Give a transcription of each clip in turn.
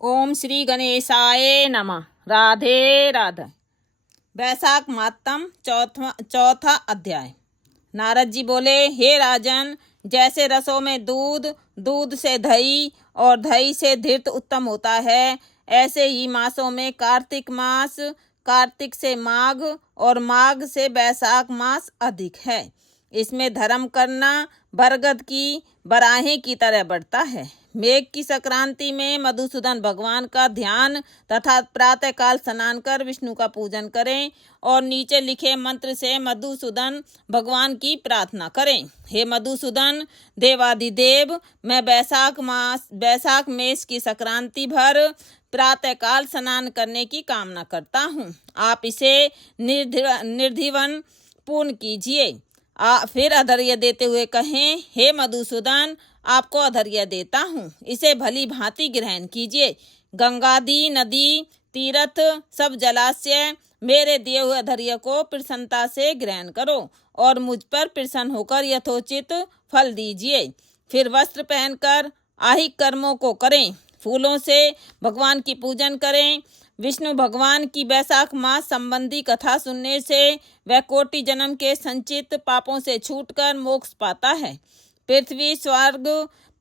ओम श्री गणेशाय नमः। राधे राधे। वैशाख मातम चौथा अध्याय। नारद जी बोले, हे राजन, जैसे रसों में दूध, दूध से दही और दही से धृत उत्तम होता है, ऐसे ही मासों में कार्तिक मास, कार्तिक से माघ और माघ से वैशाख मास अधिक है। इसमें धर्म करना बरगद की बराहें की तरह बढ़ता है। मेघ की संक्रांति में मधुसूदन भगवान का ध्यान तथा प्रातःकाल स्नान कर विष्णु का पूजन करें और नीचे लिखे मंत्र से मधुसूदन भगवान की प्रार्थना करें। हे मधुसूदन देवाधिदेव, मैं वैशाख मेष की संक्रांति भर प्रातःकाल स्नान करने की कामना करता हूँ। आप इसे निर्धिवन पूर्ण कीजिए। फिर अधर्य देते हुए कहें, हे मधुसूदन, आपको अधर्य देता हूँ, इसे भली भांति ग्रहण कीजिए। गंगादी नदी तीर्थ सब जलाशय मेरे दिए हुए अधर्य को प्रसन्नता से ग्रहण करो और मुझ पर प्रसन्न होकर यथोचित फल दीजिए। फिर वस्त्र पहनकर आहिक कर्मों को करें, फूलों से भगवान की पूजन करें। विष्णु भगवान की वैशाख मास संबंधी कथा सुनने से वह कोटि जन्म के संचित पापों से छूटकर मोक्ष पाता है। पृथ्वी, स्वर्ग,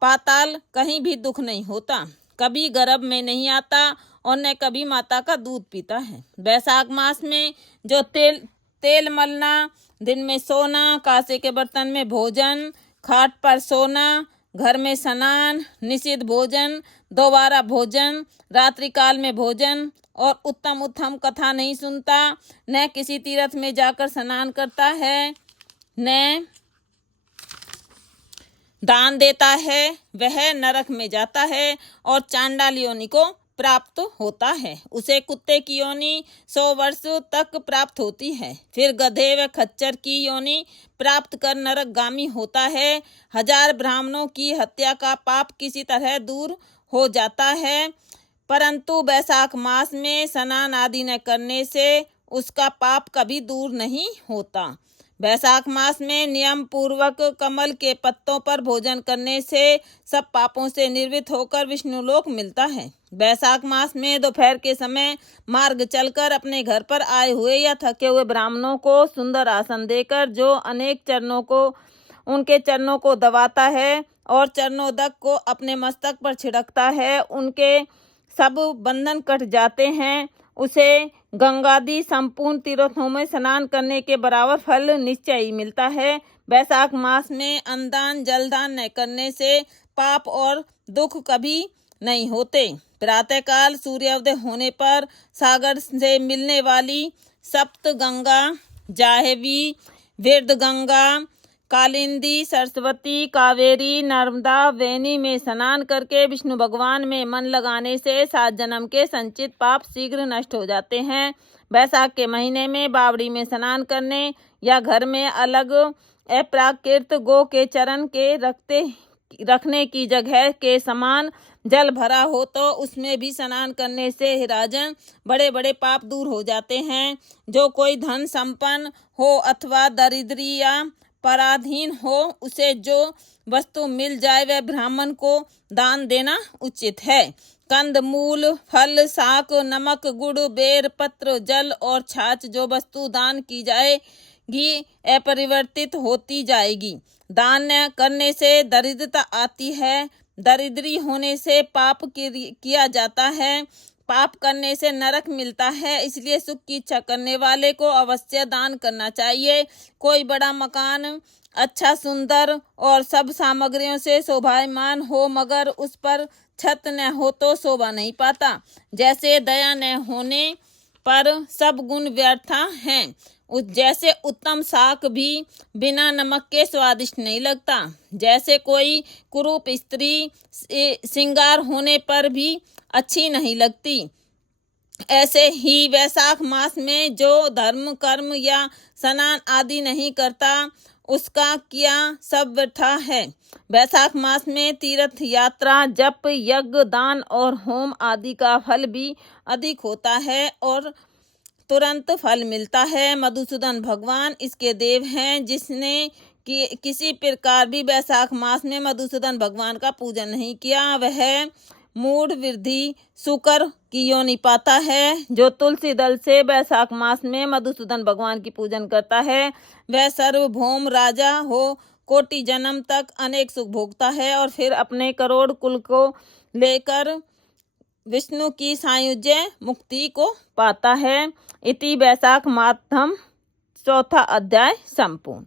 पाताल कहीं भी दुख नहीं होता, कभी गर्भ में नहीं आता और न कभी माता का दूध पीता है। वैशाख मास में जो तेल मलना, दिन में सोना, कांसे के बर्तन में भोजन, खाट पर सोना, घर में स्नान, निषिद्ध भोजन, दोबारा भोजन, रात्रि काल में भोजन और उत्तम कथा नहीं सुनता, न किसी तीर्थ में जाकर स्नान करता है, न दान देता है, वह नरक में जाता है और चांडाल योनि को प्राप्त होता है। उसे कुत्ते की योनि 100 वर्ष तक प्राप्त होती है। फिर गधे व खच्चर की योनि प्राप्त कर नरकगामी होता है। 1000 ब्राह्मणों की हत्या का पाप किसी तरह दूर हो जाता है, परंतु वैशाख मास में स्नान आदि न करने से उसका पाप कभी दूर नहीं होता। वैशाख मास में नियम पूर्वक कमल के पत्तों पर भोजन करने से सब पापों से निर्वृत्त होकर विष्णु लोक मिलता है। वैशाख मास में दोपहर के समय मार्ग चलकर अपने घर पर आए हुए या थके हुए ब्राह्मणों को सुंदर आसन देकर जो उनके चरणों को दबाता है और चरणोदक को अपने मस्तक पर छिड़कता है, उनके सब बंधन कट जाते हैं। उसे गंगादी संपूर्ण तीर्थों में स्नान करने के बराबर फल निश्चय ही मिलता है। वैशाख मास में अन्नदान जलदान न करने से पाप और दुख कभी नहीं होते। प्रातःकाल सूर्योदय होने पर सागर से मिलने वाली सप्त गंगा, जाह्नवी, विरध गंगा, कालिंदी, सरस्वती, कावेरी, नर्मदा, वेणी में स्नान करके विष्णु भगवान में मन लगाने से 7 जन्म के संचित पाप शीघ्र नष्ट हो जाते हैं। वैशाख के महीने में बावड़ी में स्नान करने या घर में अलग अप्राकृत गो के चरण के रखने की जगह के समान जल भरा हो तो उसमें भी स्नान करने से राजन बड़े बड़े पाप दूर हो जाते हैं। जो कोई धन संपन्न हो अथवा दरिद्री या पराधीन हो, उसे जो वस्तु मिल जाए वह ब्राह्मण को दान देना उचित है। कंद मूल, फल, शाक, नमक, गुड़, बेर पत्र, जल और छाछ जो वस्तु दान की जाएगी अपरिवर्तित होती जाएगी। दान करने से दरिद्रता आती है, दरिद्री होने से पाप किया जाता है, पाप करने से नरक मिलता है। इसलिए सुख की इच्छा करने वाले को अवश्य दान करना चाहिए। कोई बड़ा मकान अच्छा सुंदर और सब सामग्रियों से शोभायमान हो मगर उस पर छत न हो तो शोभा नहीं पाता। जैसे दया न होने पर सब गुण व्यर्थ हैं, जैसे उत्तम शाक भी बिना नमक के स्वादिष्ट नहीं लगता। जैसे कोई कुरूप स्त्री श्रृंगार होने पर भी अच्छी नहीं लगती, ऐसे ही वैशाख मास में जो धर्म कर्म या स्नान आदि नहीं करता उसका किया सब व्यर्थ है। वैशाख मास में तीर्थ यात्रा, जप, यज्ञ, दान और होम आदि का फल भी अधिक होता है और तुरंत फल मिलता है। मधुसूदन भगवान इसके देव हैं। जिसने किसी प्रकार भी वैशाख मास में मधुसूदन भगवान का पूजन नहीं किया वह मूढ़ वृद्धि शुकर की योनि पाता है। जो तुलसी दल से वैशाख मास में मधुसूदन भगवान की पूजन करता है वह सर्वभौम राजा हो, कोटि जन्म तक अनेक सुख भोगता है और फिर अपने करोड़ कुल को लेकर विष्णु की सायुज्य मुक्ति को पाता है। इति वैशाख मातम 4वां अध्याय संपूर्ण।